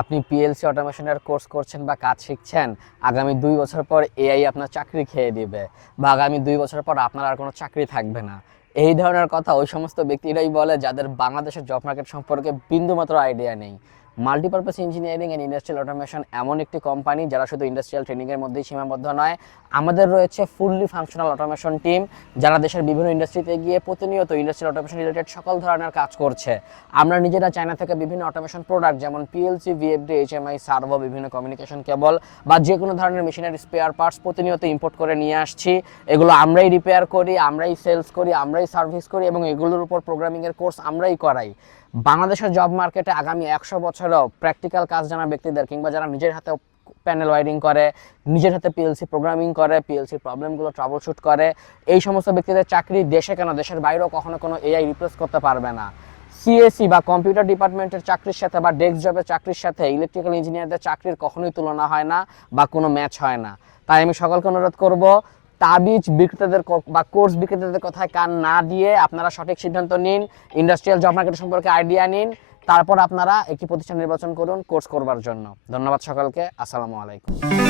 আপনি PLC অটোমেশনের course করছেন বা কাজ শিখছেন, আগামী 2 বছর পর এআই আপনার চাকরি খেয়ে দিবে বা আগামী 2 বছর পর আপনার আর কোনো চাকরি থাকবে না। এই ধরনের কথা ওই সমস্ত ব্যক্তিরাই বলে যাদের বাংলাদেশের জব মার্কেট সম্পর্কে বিন্দুমাত্র আইডিয়া নেই। Multipurpose engineering and industrial automation এমন একটি কোম্পানি যারা শুধু ইন্ডাস্ট্রিয়াল ট্রেনিংয়ের মধ্যেই সীমাবদ্ধ নয়। আমাদের রয়েছে ফুললি ফাংশনাল অটোমেশন টিম, যারা দেশের বিভিন্ন ইন্ডাস্ট্রিতে গিয়ে প্রতিনিয়ত ইন্ডাস্ট্রিয়াল অটোমেশন রিলেটেড সকল ধরনের কাজ করছে। আমরা নিজেরা চায়না থেকে বিভিন্ন অটোমেশন প্রোডাক্ট যেমন পিএলসি, ভিএফডি, এইচএমআই, সার্ভো, বিভিন্ন কমিউনিকেশন কেবল বা যে কোনো ধরনের মেশিনারি স্পেয়ার পার্টস প্রতিনিয়ত ইম্পোর্ট করে নিয়ে আসছি। এগুলো আমরাই রিপেয়ার করি, আমরাই সেলস করি, আমরাই সার্ভিস করি এবং এগুলোর উপর প্রোগ্রামিংয়ের কোর্স আমরাই করাই। বাংলাদেশের জব মার্কেটে আগামী 100 বছরেও প্র্যাকটিক্যাল কাজ জানা ব্যক্তিদের কিংবা যারা নিজের হাতে প্যানেল ওয়ারিং করে, নিজের হাতে পিএলসি প্রোগ্রামিং করে, পিএলসির প্রবলেমগুলো ট্রাবল শুট করে, এই সমস্ত ব্যক্তিদের চাকরি দেশে কেন দেশের বাইরেও কখনো কোনো এআই রিপ্লেস করতে পারবে না। সিএসি বা কম্পিউটার ডিপার্টমেন্টের চাকরির সাথে বা ডেস্ক জবের চাকরির সাথে ইলেকট্রিক্যাল ইঞ্জিনিয়ারদের চাকরির কখনোই তুলনা হয় না বা কোনো ম্যাচ হয় না। তাই আমি সকলকে অনুরোধ করব, তাবিজ বিক্রেতাদের বা কোর্স বিক্রেতাদের কথায় কান না দিয়ে আপনারা সঠিক সিদ্ধান্ত নিন, ইন্ডাস্ট্রিয়াল জব মার্কেট সম্পর্কে আইডিয়া নিন, তারপর আপনারা একটি প্রতিষ্ঠান নির্বাচন করুন কোর্স করবার জন্য। ধন্যবাদ সকলকে। আসসালামু আলাইকুম।